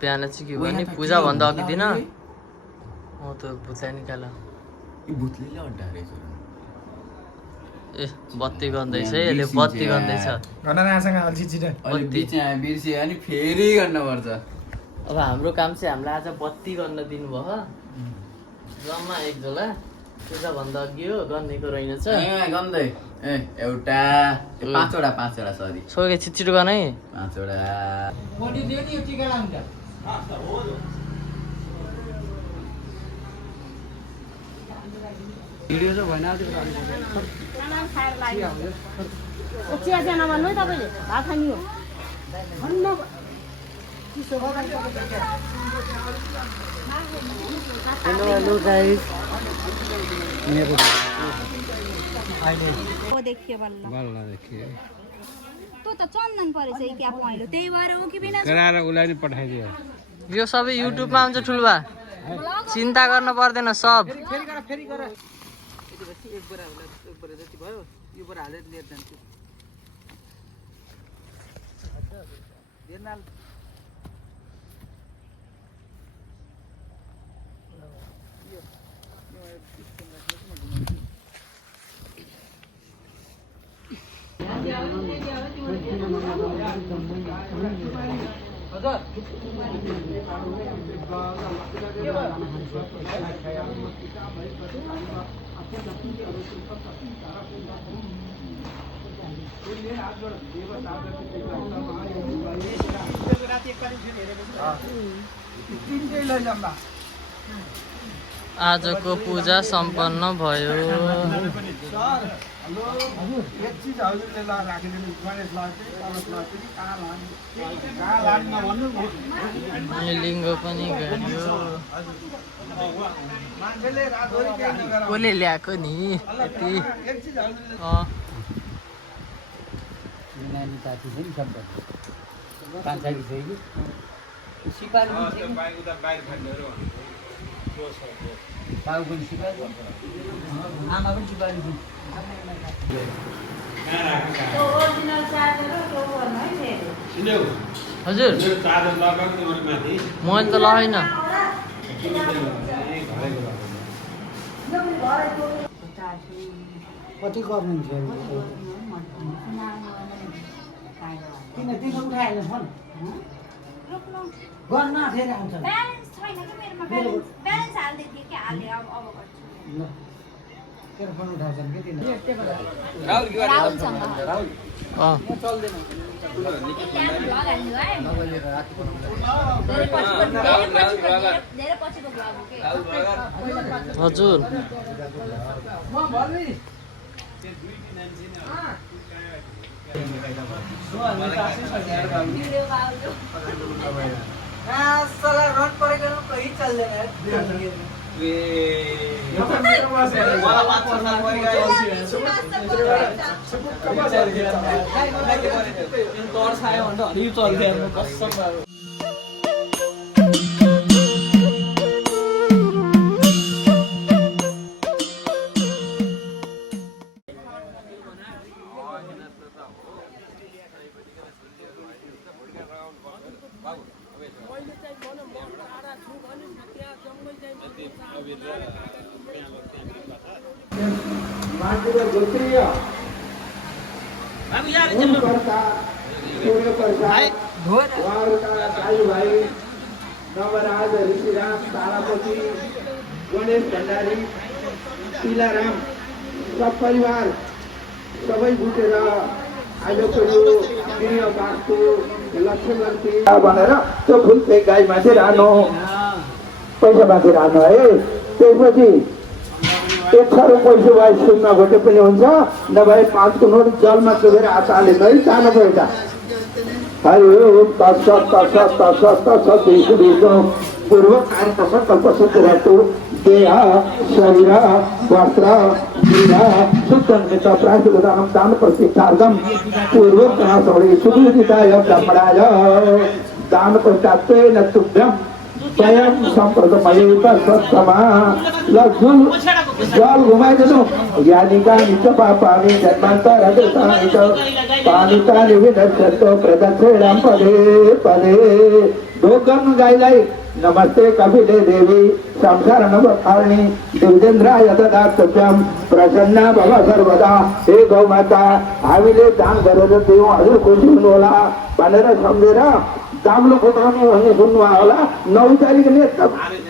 बिहान चाहिँ के भने पूजा भन्दा अघि दिन त भुतलाई निकाल ए बत्ती गर्दैछ है यसले बत्ती गर्दैछ फेरि गर्नुपर्छ अब हाम्रो काम चाहिँ हामीलाई आज बत्ती गर्न दिनुभयो जम्मा एक झोला पूजा भन्दा अघि हो गर्नेको रहेनछ गन्दै एउटा पाँचवटा सरी सोके छिटो गर्न है पाँचवटा भिडियो चाहिँ भएन चिया चिया नभन्नु है तपाईँले भात खानु हो हेलो गाइस देखियो बल्ल देखियो तो त चन्दन परेछ क्या पहेँलो त्यही भएर हो कि बिना गराएर उलाई नि पठाइदियो यो सबै युट्युबमा आउँछ ठुलबा चिन्ता गर्न पर्दैन सब फेरि गर एक बोरा जति भयो यो बोरा हालेर लिएर जान्छु आजको पूजा सम्पन्न भयो लिङ्ग पनि गाड्यो कसले ल्याएको नि यति हजुर मैले त लगाइन कति गर्नुहुन्छ किन दिन उठाएन फोन गर्न फेरि आउँछ ब्यालेन्स छैन कि मेरोमा ब्यालेन्स हाल्दै थिएँ कि हाले अब गर्छु ल तेरो फोन उठाउँछन् के तिनीहरू हजुर रन परेको कहीँ चल्दैन नवराज ऋषिराज तारापति गणेश भण्डारी तिलाराम सब परिवार सबै जुटेर आजको यो गृह वास्तु लक्ष्मीवती भनेर त्यो फुल चाहिँ गाई माथि राख्नु पैसा माथि राख्नु है त्यसपछि 1,000 पैसा भए सुनमा घोटे पनि हुन्छ नभए 5को नोट जलमा चुबेर आचाले नै जानु पर्छ हरि ओम तत्सत् तत्सत् तत्सत् तत्सत् विष्णु पूर्व कार्य तत्सत् कल्पसूत्रु देह शरीर वस्त्र वीरा शुद्धमित प्रातिपदानं दान प्रतिष्ठार्थं पूर्वोक्तः सवळे सुविदिताय ब्रह्मणाय दान पश्चात्तेन तुभ्यं स्वयं सम्प्रदमयेत सत्तमा ल जल घुमाइदिनु ज्ञानिकानि च पापानि जन्मान्तरकृतानि च पानितानि विनश्यन्तो प्रदक्षिणां पदे पदे ढोक गर्नु गाईलाई नमस्ते कपिले देवी संसार नवकारिणी दिव्येन्द्राय ददातव्यम प्रसन्ना भव सर्वदा हे गौमाता हामीले दान गरेर दियौँ हजुर खुसी हुनु होला भनेर सम्झेर दाम्लो फुटाउनु भन्ने सुन्नुभयो होला 9 तारिकले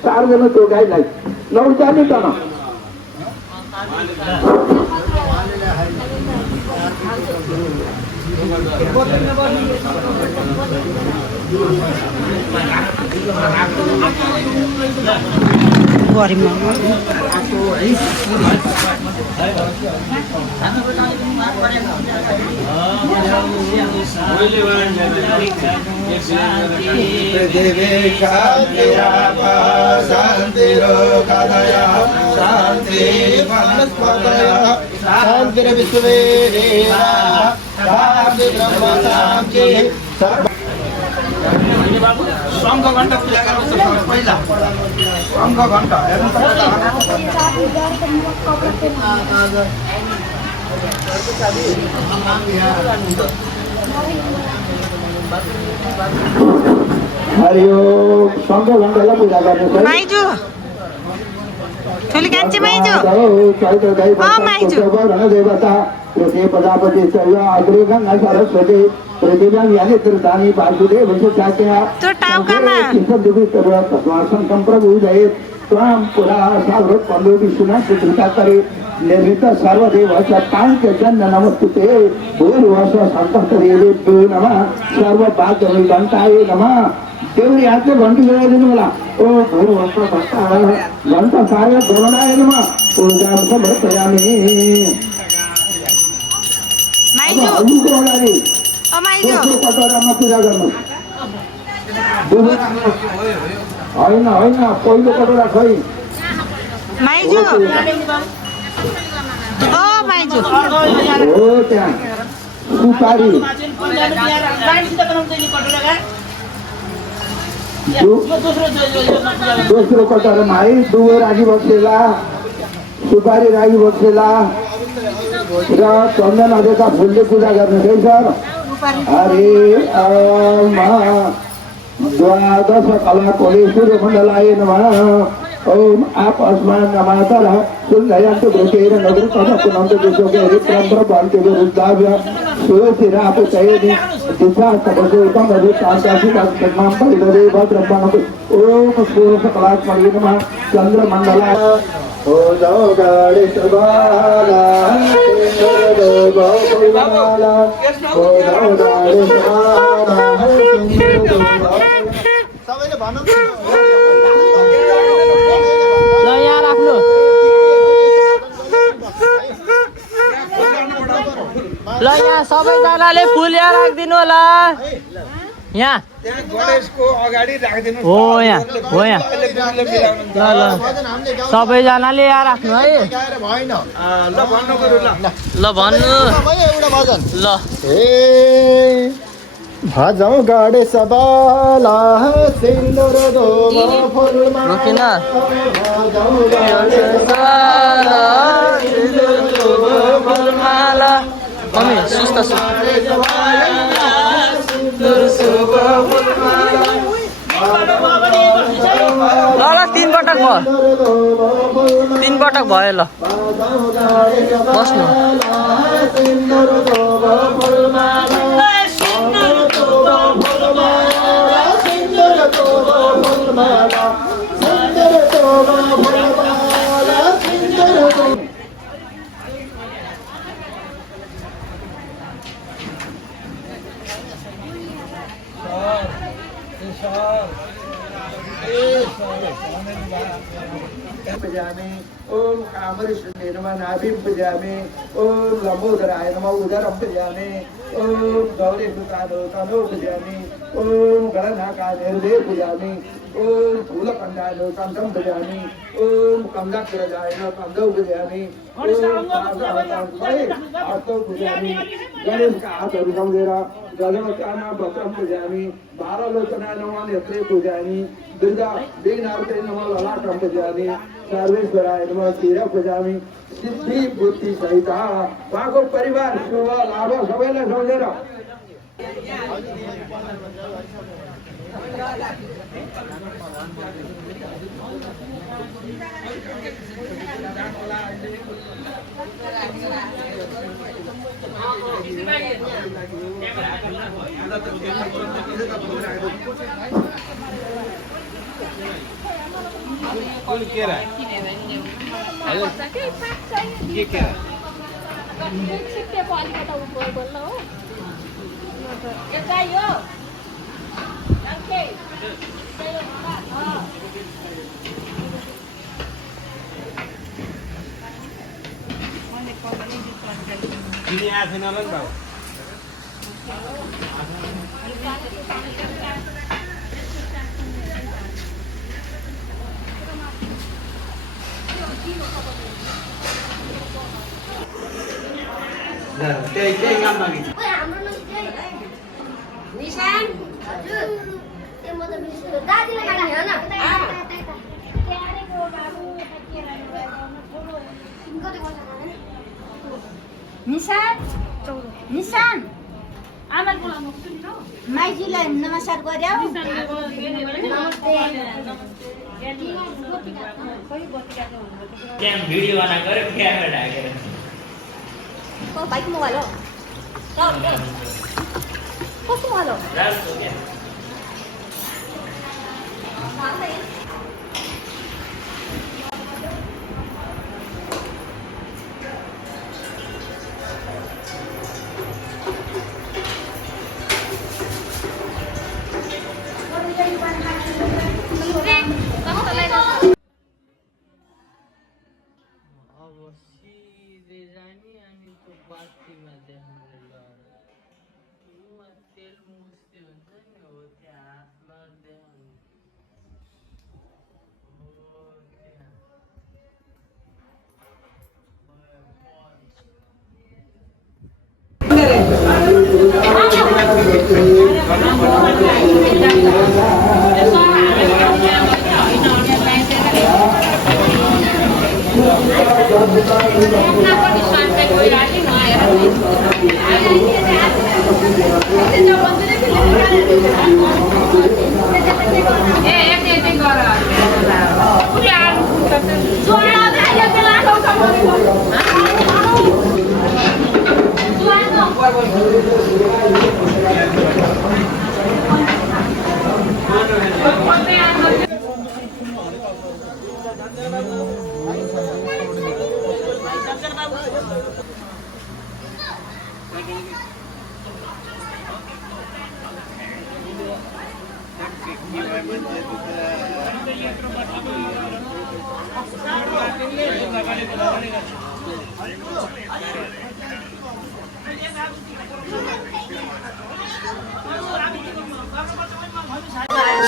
4 जना त्यो गाईलाई 9 तारिकमा शङ्ख घण्टा पूजा गर्नु पहिला शङ्ख घण्टा हरिओ शङ्ख घण्टालाई पूजा गर्नु माइजू ठुली कान्छी माइजू देवता पृथ्वी प्रजापति अग्रे गंगा सरस्वती पृथ्वी यानी तीर्थानी वासुदेव प्रभु त्वां पुरा सावृत पंडु विश्वनाथ चित्रिका करे निर्मित सर्वदेव पांच जन्म नमस्तुते भूर्वश संतस्तरेभ्यो नमः सर्व भाग्य घंटाय नमः देवरी हातले घंटी बजाइदिनु होला ओ भूर्वश घंटा सारे गरुडाय नमः पूजां समर्पयामि पूजा गर्नु होइन होइन पहिलो कटोरा खै माइजू ओ माइजू हो त्यहाँ सुपारी दोस्रो कटोरामा है दुवै राखी बसेला सुपारी राखी बसेला र चन्दन अझेका फुलले पूजा गर्नु है सर हरे द्वादश कला कोले सूर्य मंडलाय नमः ओम आप अस्मान नमातर सुंदयंत ब्रतेर नगर कथा पुनंत देशों के हरिप्रंद्र बांके विरुद्धाव्य सुरसिरा पुतयनि दिशा तपसोतम अभिशांतासी तस्मां परिदरे भद्रम्भं ओम सूर्य कलात्मने नमः चंद्र मंडलाय ओ जाओ गाड़ी सवाला ओ जाओ गाड़ी ल यहाँ राख्नु ल यहाँ सबैजनाले फुल यहाँ राखिदिनु होला यहाँ गणेशको अगाडि राखिदिनु हो यहाँ हो यहाँ ल ल सबैजनाले यहाँ राख्नु है भएन ल भन्नु गुरु ल भन्नु एउटा भजन ल हे भजौ गणेश बाला सिन्दुर दोमा फुलमा रोकिन भजौ गणेश बाला सिन्दुर दोमा फुलमाला मम्मी सुस्त ल ल 3 पटक भयो 3 पटक भयो ल बस्नु पजामे ओम कामरिष्णे नमः नाभिं पजामे ओम लंबोदराय नमः उदरं पजामे ओम गौरी सुतानो तनो पजामे ओम गणनाकाय हृदय पजामे ओम फूलकंडाय कंठं पजामे ओम कमलाक्षरजाय कंधौ पजामे ओम पादौ पजामे गणेश का हातहरू सम्झेर गजवचाना वचन पूजामि बाललोचना नमः नेत्रे पूजामि दुर्गा विघ्नार्थे नमः ललाटं पूजामि सर्वेश्वराय नमः शिर पूजामि सिद्धि बुद्धि सहित उहाँको परिवार शुभ लाभ सबैलाई सम्झेर ini asenalan bau. त्यही काम मागी निशान हजुर ए म त बिर्सेँ दादीले गाडी हो न निशान निशान माइजूलाई नमस्कार गर्यो भिडियो बनाएको र क्यामेरा ढाकेर भाइको मोबाइल हो कस्तो मोबाइल हो राम्रो क्या अब सिधै जाने अनि त्यो बातीमा देखाउने लहर तेल मुस्ते हुन्छ नि हो त्यहाँ हातमा देखाउने हो त्यहाँ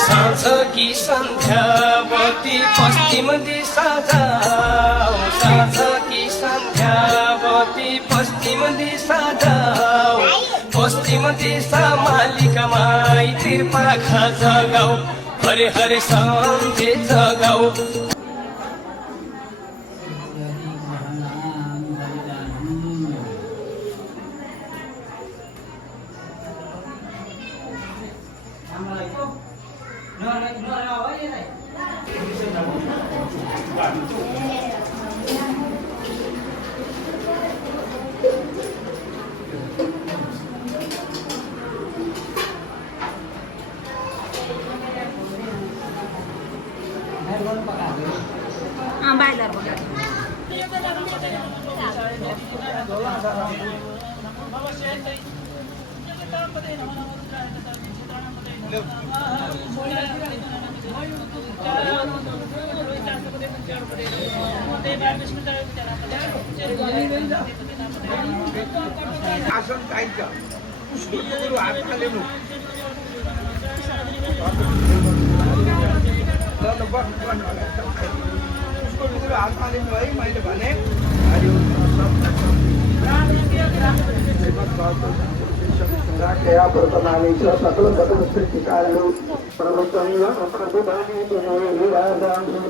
साँझकी सन्ध्यावती पश्चिम दिशा जाऊ साँझकी सन्ध्यावती पश्चिम दिशा जाऊ पश्चिम दिशा मालिक माई तिर्पाखा जगाऊ हरे हरे सन्धे जगाऊ बाहिर आसन चाहिन्छ उसको हातमा लिनु उसको हातमा लिनु है मैले भने हरि गङ्गाक्षया प्रतमानि च सकलपदसृष्टिकारणो प्रवचनीय प्रतिदानि विराजामि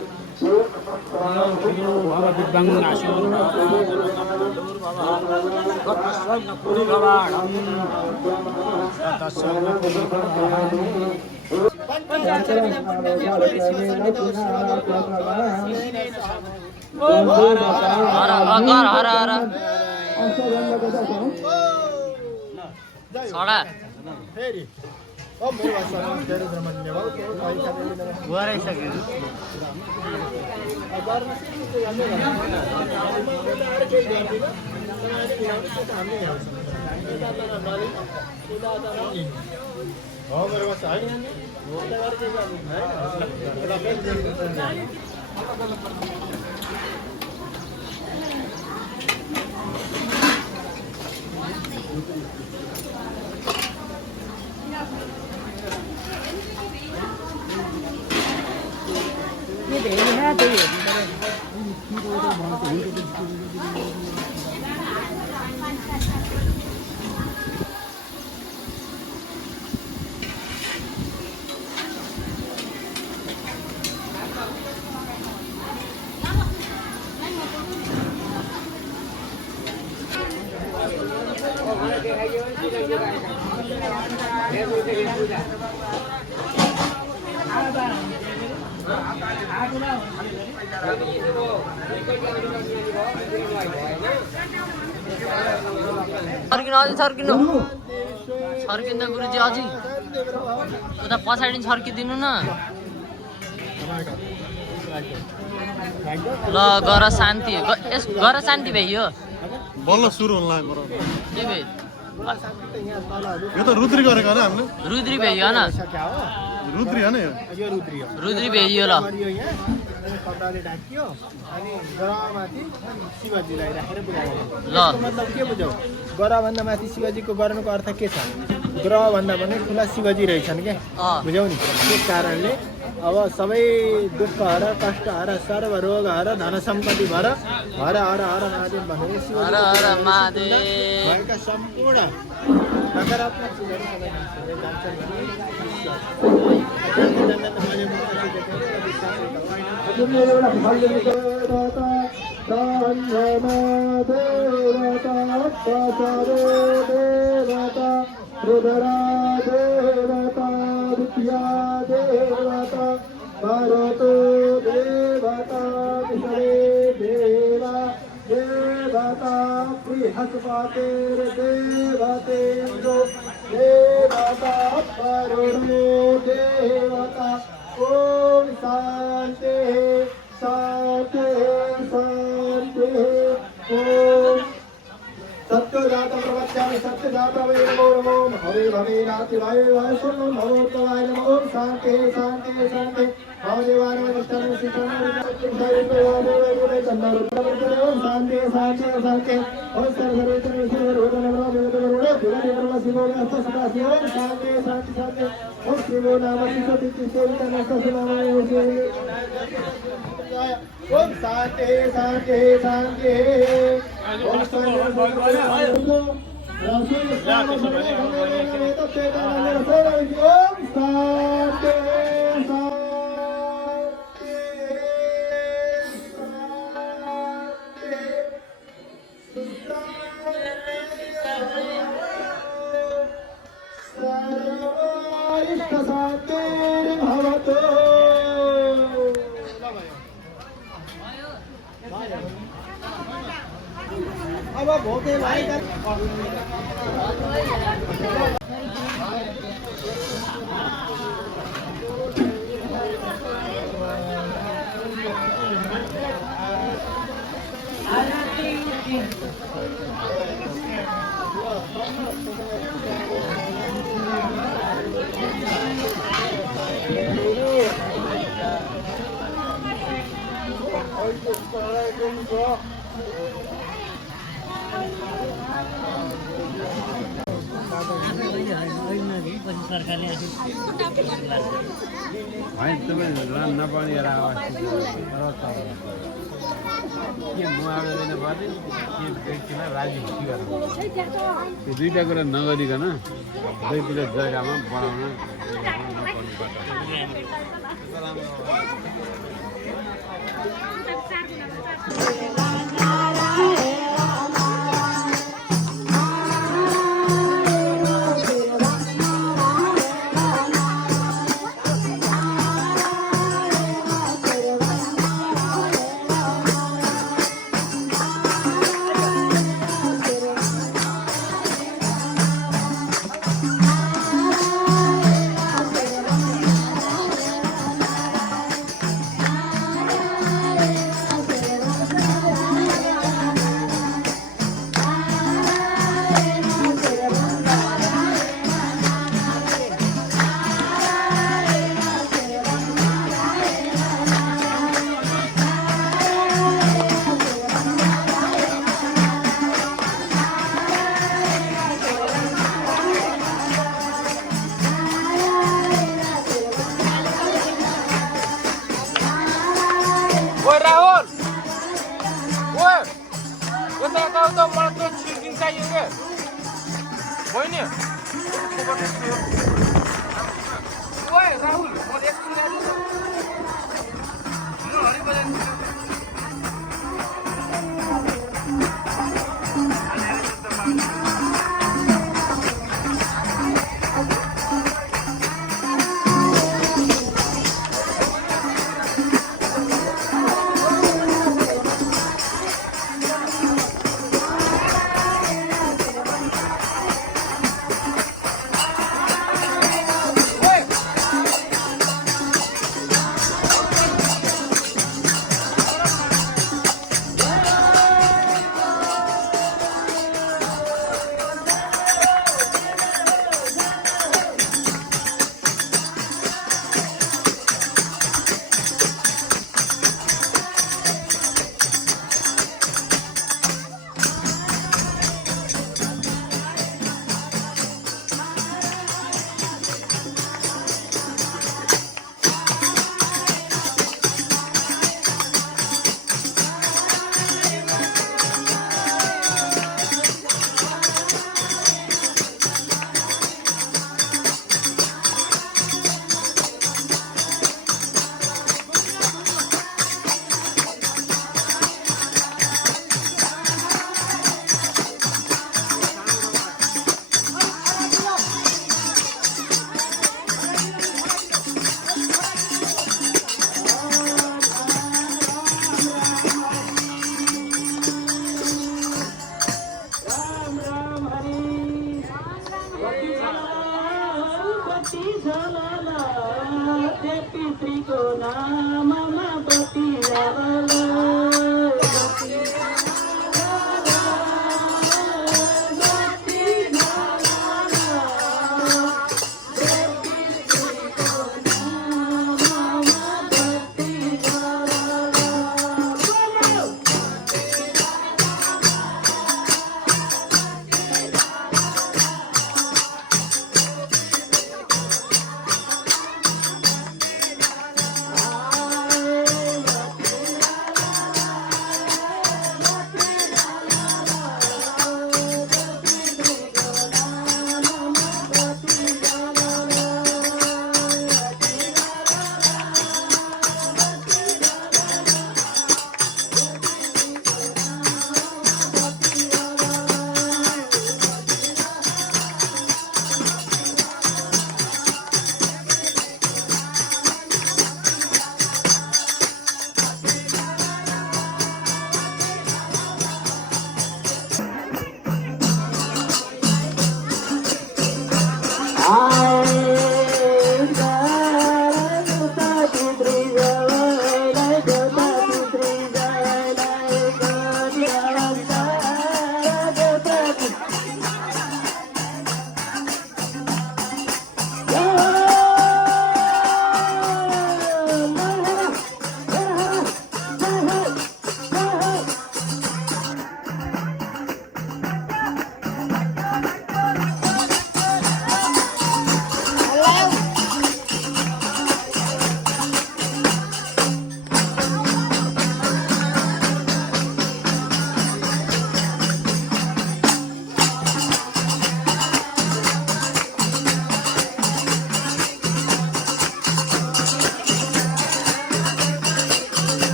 छर्किँदा गुरुजी अझै उता पछाडि छर्किदिनु न ल गर शान्ति गर शान्ति भाइ यो बल्ल सुरु हुन लाग्यो के भाइ यो त रुद्री गरेको होइन हामीले रुद्री भाइ हो न रुद्री होइन यो रुद्री भाइ यो ल कपडाले ढाकियो अनि गरमाथि शिवजीलाई राखेर पूजा गर्यो ल मतलब के बुझौ गरभन्दा माथि शिवजीको गर्नुको अर्थ के छ ग्रह भन्दा पनि ठुला शिवजी रहेछन् के बुझौ नि त्यस कारणले अब सबै दुःख हर कष्ट हर सर्व रोग हर धन सम्पत्ति भर हर हर हर महादेव भनेर हर हर महादेव भएका सम्पूर्ण नकारात्मक चिजहरू जान्छन् देवता विद्या देवता भरतो देवता विषये देवा देवता बृहस्पतिर् देवतेन्द्रो देवता वरुणो देवता ॐ शान्ति शान्ति शान्ति ॐ सत्यजात प्रवक्ष्यामि सत्यजात वै नमो नमो हरे भवे रातिवाय वायुषं भगवत्वाय नमो ॐ शान्ति शान्ति शान्ति भवदेवाय नमः निष्ठानं शिष्टानं ॐ शान्ति शान्ति शान्ति ॐ सर्वत्र सर्वरोगनमो देवतगरुणे भुवनेश्वर शिवो अस्त सदा शिव ॐ शान्ति शान्ति शान्ति ॐ शिवो नाम तिष्ठति सेवितनस्तसुनामाय ओम शांति शांति शांति ओम अब भोके भाइ होइन तपाईँ नपाउने आवाज यो दुईवटा कुरा नगरिकन दुईतिर जग्गामा बनाउन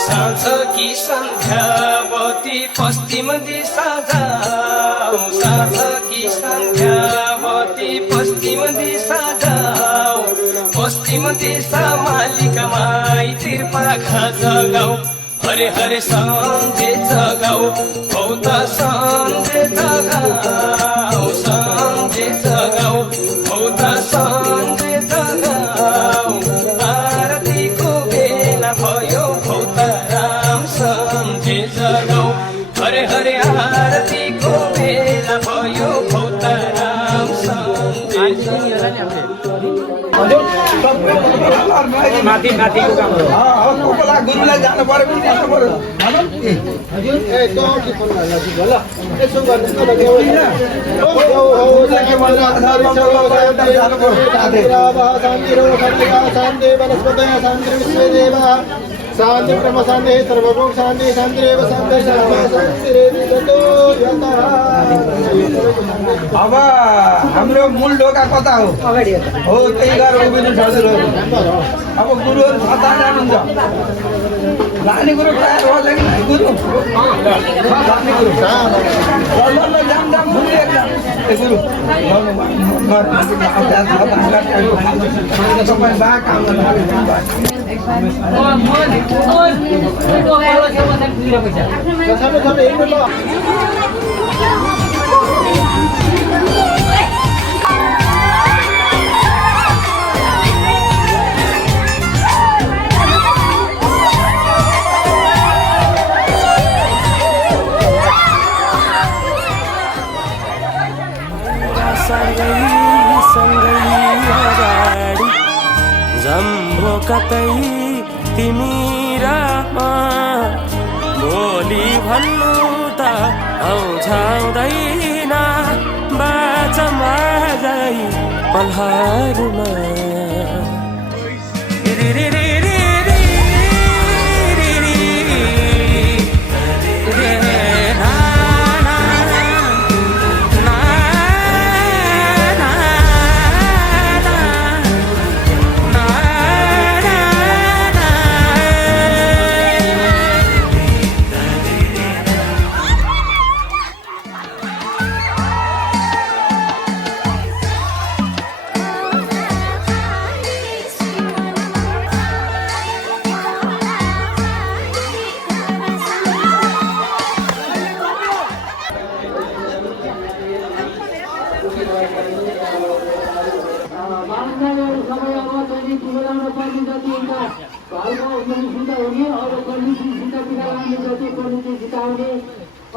साँझ कि सन्ध्यावती पश्चिम दिशा जाऊ साँझ कि सन्ध्यावती पश्चिम दिशा जाऊ पश्चिम दिशा मालिक माई तिर्पाखा जगाऊ हरे हरे सन्धे जगाऊ भौत सन्धे जगाऊ सन्धे जगाऊ भौत सन्धे जगाऊ आरतीको बेला भयो भौत राम सन्धे जगाऊ हरे हरे आरतीको बेला भयो भौत राम सन्धे माथिको काम गुरुलाई जानु पर्यो शान्ति ब्रह्म शान्ति सर्वभूत शान्ति शान्तिरेव शान्ति अब हाम्रो मूल ढोका कता हो त्यही गरेर उभिनु छ अब गुरुहरू छता जानुहुन्छ लाने कुरो तयार भयो गुरु लाने कुरो जाम जाम गुरु तपाईँ बा काम जम्भो कतै तिमी र म भोलि भन्नु त आउँदैन बाचमा जाइ पलहरुमा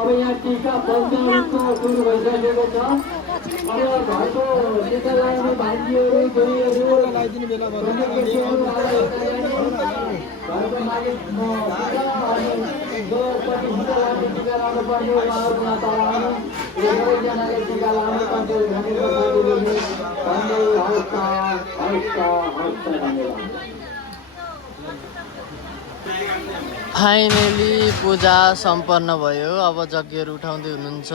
अब यहाँ टीका पञ्चायतको सुरु भइसकेको छ। अब घरको टीका लगाउने भान्जीहरू छोरीहरू घरको मालिक जोपट्टि टीका लाग्ने टीका लाउनु पर्ने उहाँहरूमा तल सबैजनाले टीका लाउनु पर्छ भन्ने हस्त फाइनली पूजा सम्पन्न भयो। अब यज्ञहरू उठाउँदै हुनुहुन्छ।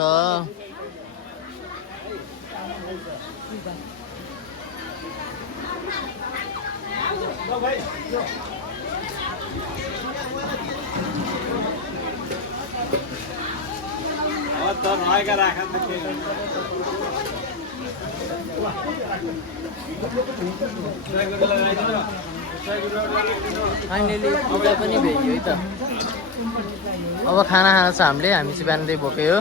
फाइनली पूजा पनि भयो है त। अब खाना खाना छ हामीले, हामी चाहिँ बिहानदेखि भोकै हो।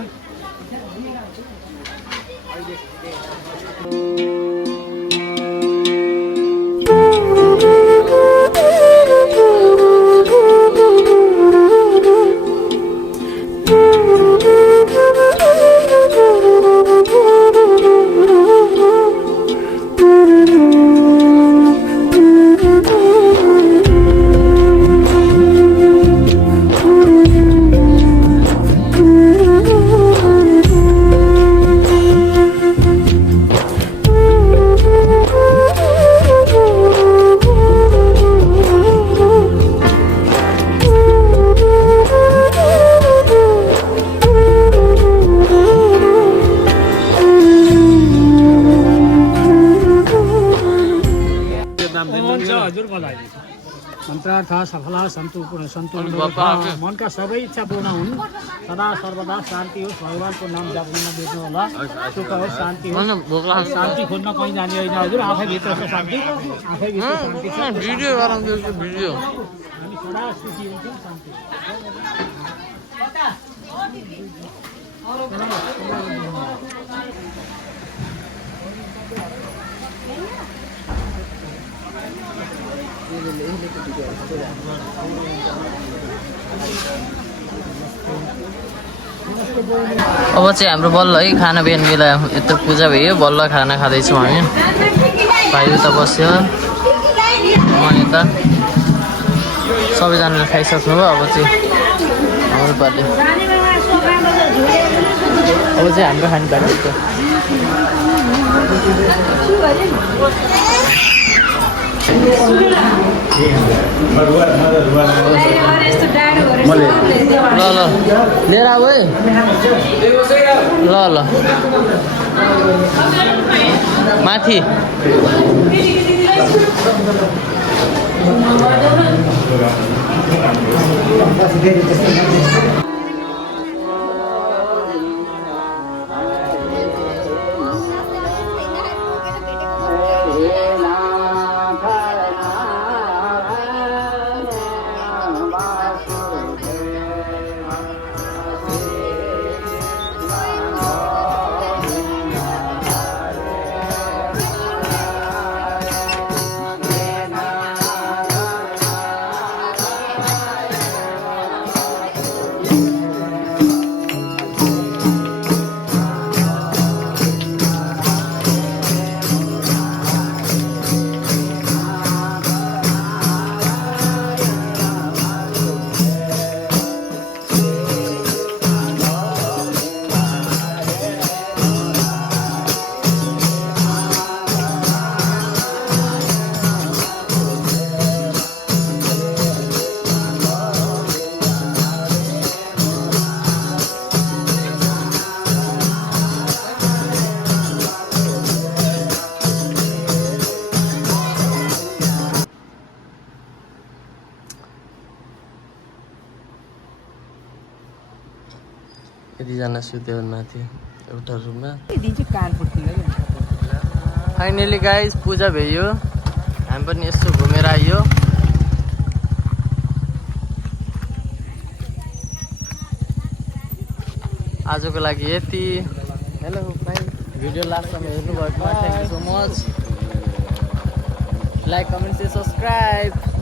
नाम हजुर मन्त्रार्थ सफला सन्तु सन्तु मनका सबै इच्छा पूर्ण हुन् सदा सर्वदा शान्ति होस् भगवान्को नाम जप गर्न बेच्नु होला सुख होस् शान्ति होस् शान्ति खोज्न कहीँ जाने होइन हजुर आफैभित्र छ शान्ति आफैभित्र शान्ति छ भिडियो गराउँदैछु भिडियो हामी सदा सुखी हुन्छौँ शान्ति अब चाहिँ हाम्रो बल्ल है खाना बिहान बेला यत्रो पूजा भयो बल्ल खाना खाँदैछौँ हामी भाइ उता बस्यो म यता सबैजनाले खाइसक्नु भयो अब चाहिँ हाम्रो पाले अब चाहिँ हाम्रो खाने बाटो ल ल लिएर आऊ है ल ल माथि यतिजना सुत्यो माथि एउटा रुममा फाइनली गाइस पूजा भयो हामी पनि यसो घुमेर आइयो आजको लागि यति हेलो बाइ भिडियो लास्टसम्म हेर्नुभएकोमा thank you so much like comment subscribe